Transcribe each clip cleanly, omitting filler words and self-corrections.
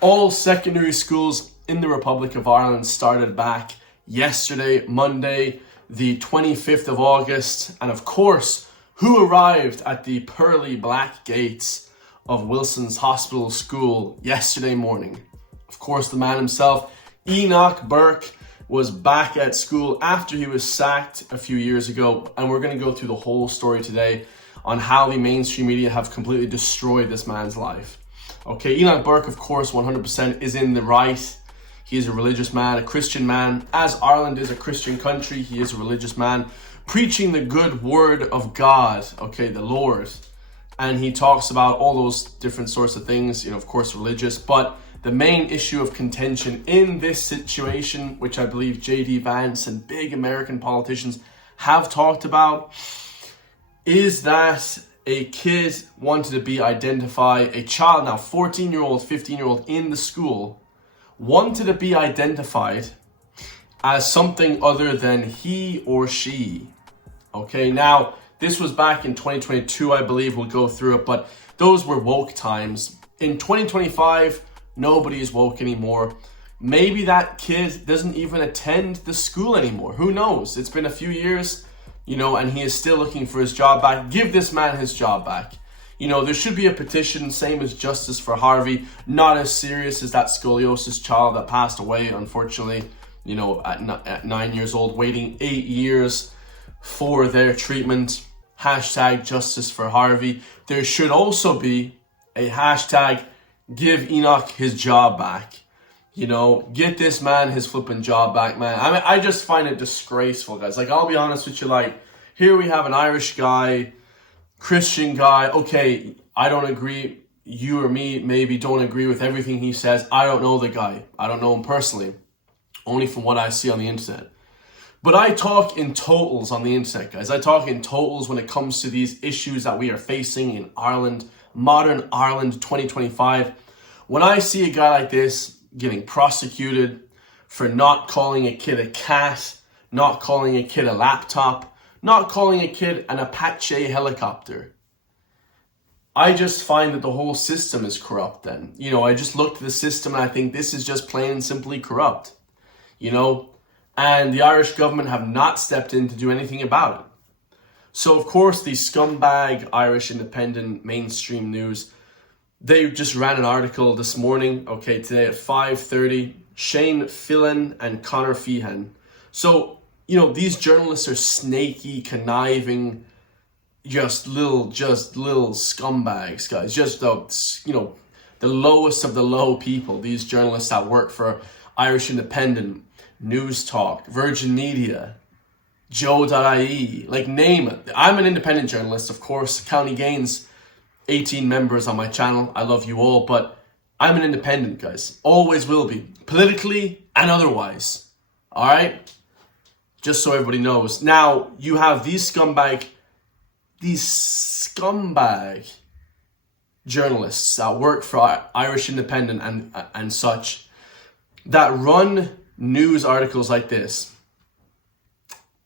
All secondary schools in the Republic of Ireland started back yesterday, Monday, the 25th of August. And of course, who arrived at the pearly black gates of Wilson's Hospital School yesterday morning? Of course, the man himself, Enoch Burke, was back at school after he was sacked a few years ago. And we're going to go through the whole story today on how the mainstream media have completely destroyed this man's life. Okay, Enoch Burke, of course, 100% is in the right. He is a religious man, a Christian man. As Ireland is a Christian country, he is a religious man, preaching the good word of God, okay, the Lord. And he talks about all those different sorts of things, of course, religious. But the main issue of contention in this situation, which I believe J.D. Vance and big American politicians have talked about, is that a kid wanted to be identified, a child now, 14-year-old, 15-year-old in the school, wanted to be identified as something other than he or she. Okay, now, this was back in 2022, I believe. We'll go through it, but those were woke times. In 2025, nobody is woke anymore. Maybe that kid doesn't even attend the school anymore. Who knows? It's been a few years, and he is still looking for his job back. Give this man his job back. There should be a petition, same as Justice for Harvey, not as serious as that scoliosis child that passed away, unfortunately, at 9 years old, waiting 8 years for their treatment. Hashtag Justice for Harvey. There should also be a hashtag give Enoch his job back. Get this man his flipping job back, man. I just find it disgraceful, guys. I'll be honest with you, here we have an Irish guy, Christian guy. Okay, I don't agree. You or me maybe don't agree with everything he says. I don't know the guy. I don't know him personally, only from what I see on the internet. But I talk in totals on the internet, guys. I talk in totals when it comes to these issues that we are facing in Ireland, modern Ireland 2025. When I see a guy like this getting prosecuted for not calling a kid a cat, not calling a kid a laptop, not calling a kid an Apache helicopter, I just find that the whole system is corrupt then. I just look to the system and I think this is just plain and simply corrupt. And the Irish government have not stepped in to do anything about it. So, of course, the scumbag Irish Independent mainstream news, they just ran an article this morning, today at 5:30, Shane Phelan and Conor Feehan. So, these journalists are snaky, conniving, just little scumbags, guys. Just the lowest of the low people. These journalists that work for Irish Independent, News Talk, Virgin Media, Joe.ie, name it. I'm an independent journalist, of course. County Gains, 18 members on my channel. I love you all, but I'm an independent, guys. Always will be, politically and otherwise. All right? Just so everybody knows. Now, you have these scumbag journalists that work for Irish Independent and such, that run news articles like this.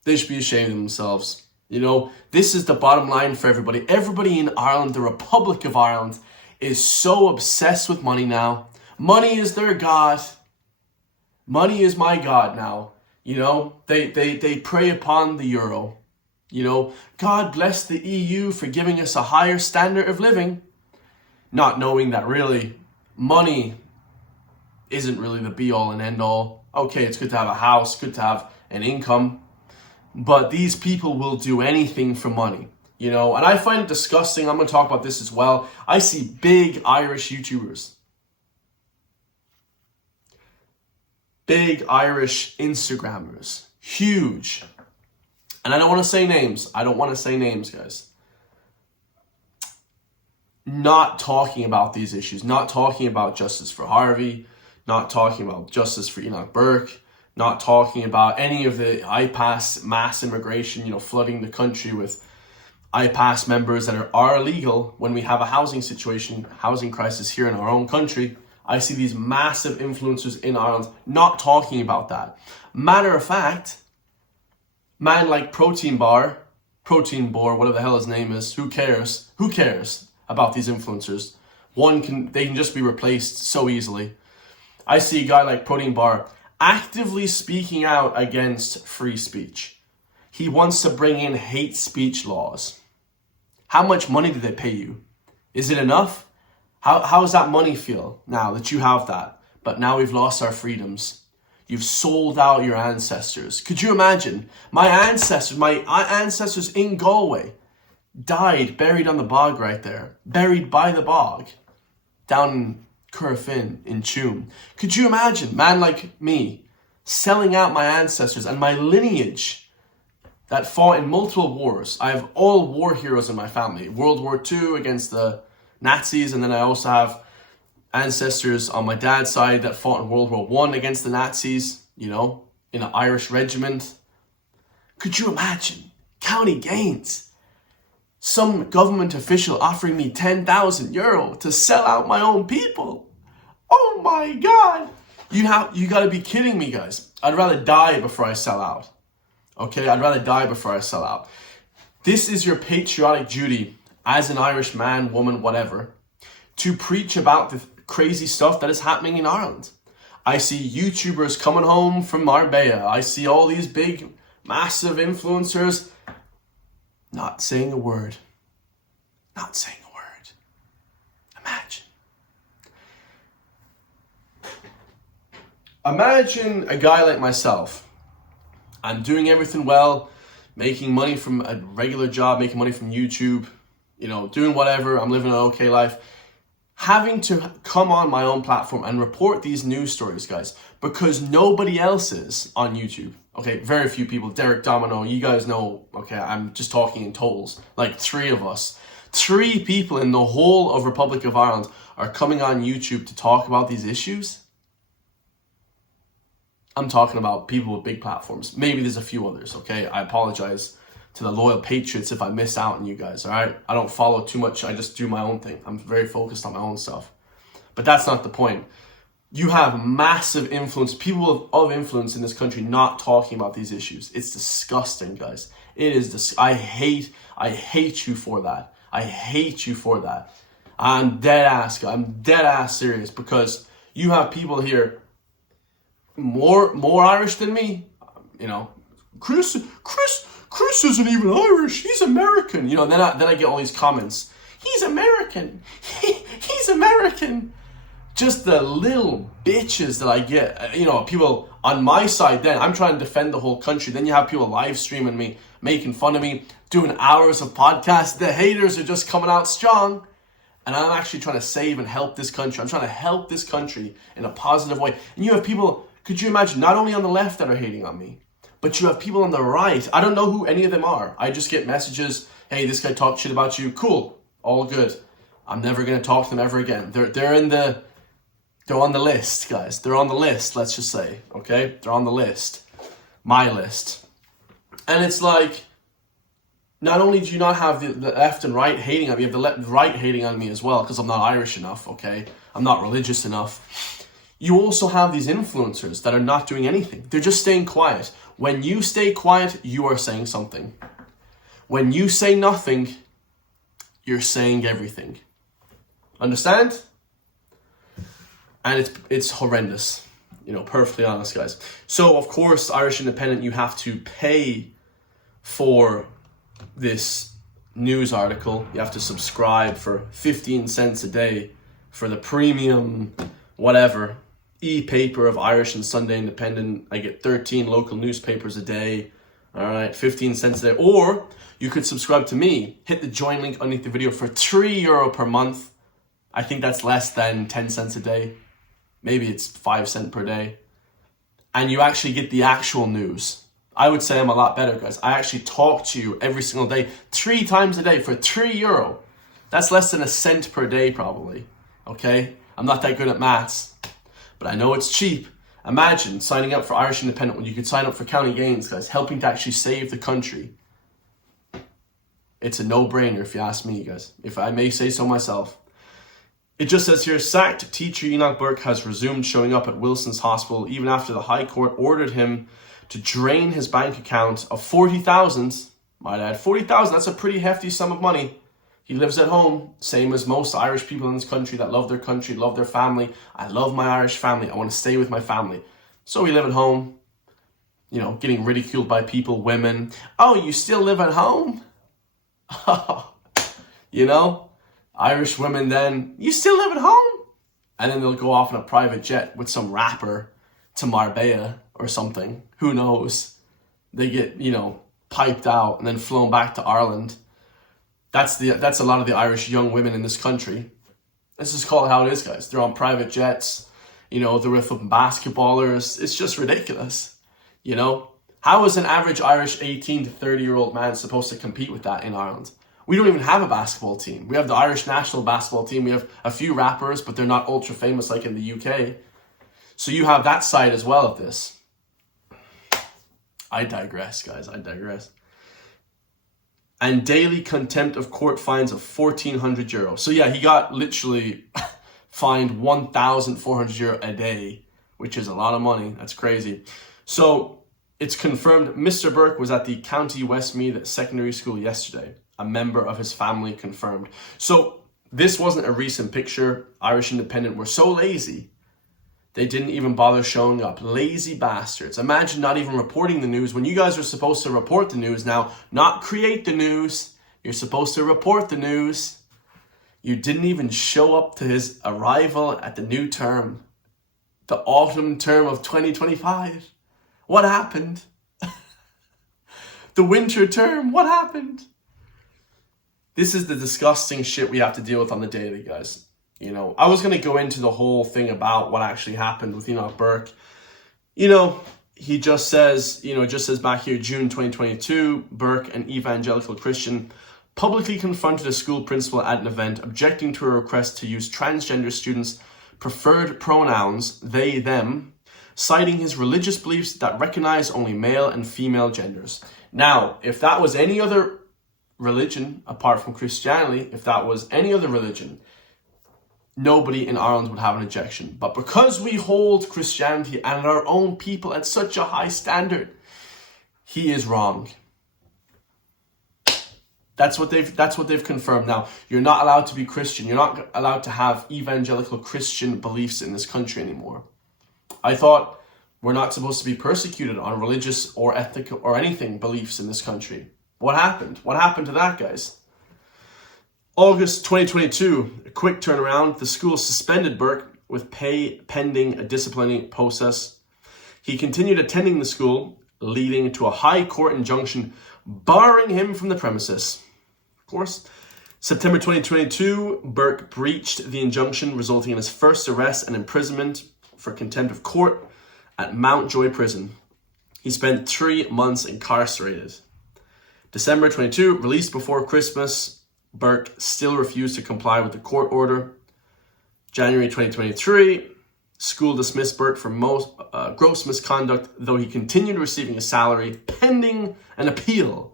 They should be ashamed of themselves. This is the bottom line for everybody. Everybody in Ireland, the Republic of Ireland, is so obsessed with money now. Money is their God. Money is my God now. They prey upon the euro. God bless the EU for giving us a higher standard of living. Not knowing that really money isn't really the be all and end all. Okay, it's good to have a house, good to have an income. But these people will do anything for money, and I find it disgusting. I'm going to talk about this as well. I see big Irish YouTubers, big Irish Instagrammers, huge. And I don't want to say names. Guys. Not talking about these issues, not talking about Justice for Harvey, not talking about Justice for Enoch Burke, not talking about any of the IPAS mass immigration, flooding the country with IPAS members that are illegal when we have a housing crisis here in our own country. I see these massive influencers in Ireland not talking about that. Matter of fact, man like Protein Bar, whatever the hell his name is, who cares? Who cares about these influencers? They can just be replaced so easily. I see a guy like Protein Bar actively speaking out against free speech. He wants to bring in hate speech laws. How much money do they pay you? Is it enough? How does that money feel now that you have that? But now we've lost our freedoms. You've sold out your ancestors. Could you imagine? My ancestors in Galway died buried on the bog right there. Buried by the bog. Down in Currafin in Tuam. Could you imagine, man like me, selling out my ancestors and my lineage that fought in multiple wars? I have all war heroes in my family. World War II against the Nazis, and then I also have ancestors on my dad's side that fought in World War I against the Nazis, you know, in an Irish regiment. Could you imagine? County Gaines. Some government official offering me €10,000 to sell out my own people. Oh my God. You gotta be kidding me, guys. I'd rather die before I sell out. Okay, I'd rather die before I sell out. This is your patriotic duty as an Irish man, woman, whatever, to preach about the crazy stuff that is happening in Ireland. I see YouTubers coming home from Marbella. I see all these big, massive influencers not saying a word. Not saying a word. Imagine. Imagine a guy like myself. I'm doing everything well, making money from a regular job, making money from YouTube, you know, doing whatever. I'm living an okay life. Having to come on my own platform and report these news stories, guys, because nobody else is on YouTube. Okay, very few people. Derek Domino, you guys know, okay, I'm just talking in totals. Like 3 of us. 3 people in the whole of Republic of Ireland are coming on YouTube to talk about these issues. I'm talking about people with big platforms. Maybe there's a few others, okay? I apologize to the loyal patriots if I miss out on you guys, all right? I don't follow too much. I just do my own thing. I'm very focused on my own stuff. But that's not the point. You have massive influence, people of influence in this country not talking about these issues. It's disgusting, guys. It is I hate you for that. I hate you for that. I'm dead ass serious, because you have people here more Irish than me. You know, Chris isn't even Irish. He's American. You know, then I get all these comments. He's American. He's American. Just the little bitches that I get. You know, people on my side, then I'm trying to defend the whole country. Then you have people live streaming me, making fun of me, doing hours of podcasts. The haters are just coming out strong. And I'm actually trying to save and help this country. I'm trying to help this country in a positive way. And you have people, could you imagine, not only on the left that are hating on me, but you have people on the right. I don't know who any of them are. I just get messages, hey, this guy talked shit about you. Cool, all good. I'm never going to talk to them ever again. They're on the list, guys. They're on the list, let's just say, okay? They're on the list. My list. And it's like, not only do you not have the left and right hating on me, you have the right hating on me as well, because I'm not Irish enough, okay? I'm not religious enough. You also have these influencers that are not doing anything. They're just staying quiet. When you stay quiet, you are saying something. When you say nothing, you're saying everything. Understand? And it's horrendous. You know, perfectly honest, guys. So, of course, Irish Independent, you have to pay for this news article. You have to subscribe for 15 cents a day for the premium, whatever, e-paper of Irish and Sunday Independent. I get 13 local newspapers a day. All right, 15 cents a day. Or you could subscribe to me. Hit the join link underneath the video for €3 per month. I think that's less than 10 cents a day. Maybe it's 5 cents per day. And you actually get the actual news. I would say I'm a lot better, guys. I actually talk to you every single day, 3 times a day for €3. That's less than a cent per day, probably. Okay? I'm not that good at maths, but I know it's cheap. Imagine signing up for Irish Independent when you could sign up for County Gains, guys, helping to actually save the country. It's a no-brainer if you ask me, guys. If I may say so myself. It just says here, sacked teacher Enoch Burke has resumed showing up at Wilson's Hospital even after the High Court ordered him to drain his bank account of $40,000. Might add, $40,000, that's a pretty hefty sum of money He lives at home, same as most Irish people in this country that love their country, love their family. I love my Irish family. I want to stay with my family. So we live at home, you know, getting ridiculed by people, women. Oh, you still live at home? You know, Irish women then, you still live at home? And then they'll go off on a private jet with some rapper to Marbella or something. Who knows? They get, you know, piped out and then flown back to Ireland. That's a lot of the Irish young women in this country. Let's just call it how it is, guys. They're on private jets. You know, they're with basketballers. It's just ridiculous. You know, how is an average Irish 18 to 30-year-old man supposed to compete with that in Ireland? We don't even have a basketball team. We have the Irish national basketball team. We have a few rappers, but they're not ultra famous like in the UK. So you have that side as well of this. I digress, guys. I digress. And daily contempt of court fines of €1,400. So yeah, he got literally fined €1,400 a day, which is a lot of money. That's crazy. So it's confirmed Mr. Burke was at the County Westmeath Secondary School yesterday. A member of his family confirmed. So this wasn't a recent picture. Irish Independent were so lazy, they didn't even bother showing up. Lazy bastards. Imagine not even reporting the news when you guys are supposed to report the news now, not create the news. You're supposed to report the news. You didn't even show up to his arrival at the new term, the autumn term of 2025. What happened? The winter term, what happened? This is the disgusting shit we have to deal with on the daily, guys. You know, I was going to go into the whole thing about what actually happened with Enoch Burke. You know, he just says, just says back here, June 2022, Burke, an evangelical Christian, publicly confronted a school principal at an event, objecting to a request to use transgender students' preferred pronouns, they, them, citing his religious beliefs that recognize only male and female genders. Now, if that was any other religion apart from Christianity, if that was any other religion, nobody in Ireland would have an objection. But because we hold Christianity and our own people at such a high standard, he is wrong. That's what they've confirmed. Now, you're not allowed to be Christian. You're not allowed to have evangelical Christian beliefs in this country anymore. I thought we're not supposed to be persecuted on religious or ethnic or anything beliefs in this country. What happened? What happened to that, guys? August 2022, a quick turnaround. The school suspended Burke with pay pending a disciplinary process. He continued attending the school, leading to a high court injunction barring him from the premises. Of course, September 2022, Burke breached the injunction, resulting in his first arrest and imprisonment for contempt of court at Mountjoy Prison. He spent 3 months incarcerated. December 22, released before Christmas, Burke still refused to comply with the court order. January 2023, school dismissed Burke for gross misconduct, though he continued receiving a salary pending an appeal.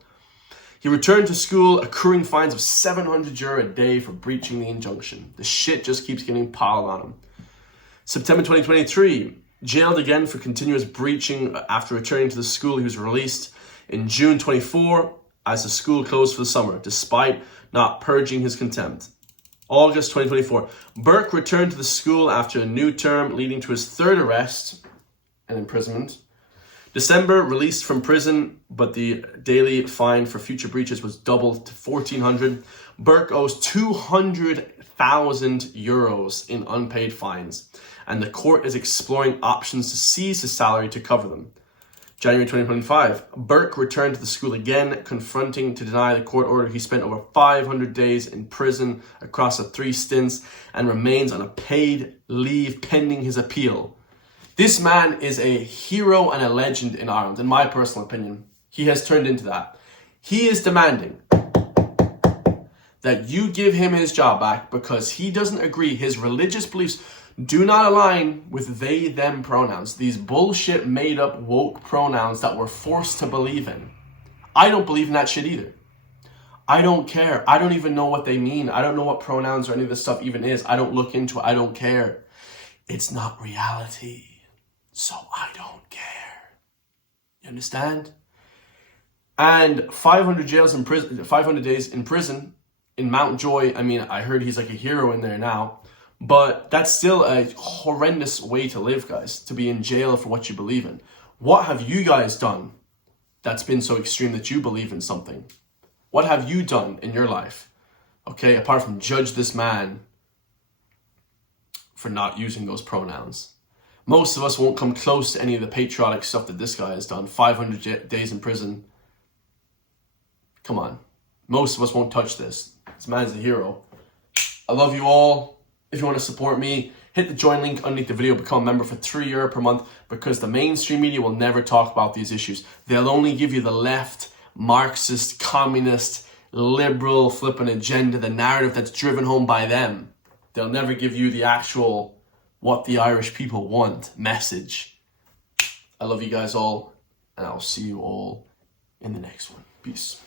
He returned to school, accruing fines of €700 a day for breaching the injunction. The shit just keeps getting piled on him. September 2023, jailed again for continuous breaching after returning to the school. He was released in June 24 as the school closed for the summer, despite not purging his contempt. August 2024, Burke returned to the school after a new term, leading to his third arrest and imprisonment. December, released from prison, but the daily fine for future breaches was doubled to €1,400. Burke owes €200,000 in unpaid fines, and the court is exploring options to seize his salary to cover them. January 2025, Burke returned to the school again, confronting to deny the court order. He spent over 500 days in prison across the 3 stints and remains on a paid leave pending his appeal. This man is a hero and a legend in Ireland, in my personal opinion. He has turned into that. He is demanding that you give him his job back because he doesn't agree. His religious beliefs do not align with they, them pronouns. These bullshit made up woke pronouns that we're forced to believe in. I don't believe in that shit either. I don't care. I don't even know what they mean. I don't know what pronouns or any of this stuff even is. I don't look into it. I don't care. It's not reality. So I don't care. You understand? And 500 days in prison in Mountjoy, I mean, I heard he's like a hero in there now, but that's still a horrendous way to live, guys, to be in jail for what you believe in. What have you guys done that's been so extreme that you believe in something? What have you done in your life? Okay, apart from judge this man for not using those pronouns. Most of us won't come close to any of the patriotic stuff that this guy has done. 500 days in prison. Come on. Most of us won't touch this. This man's a hero. I love you all. If you want to support me, hit the join link underneath the video. Become a member for €3 per month, because the mainstream media will never talk about these issues. They'll only give you the left, Marxist, communist, liberal flipping agenda, the narrative that's driven home by them. They'll never give you the actual what the Irish people want message. I love you guys all, and I'll see you all in the next one. Peace.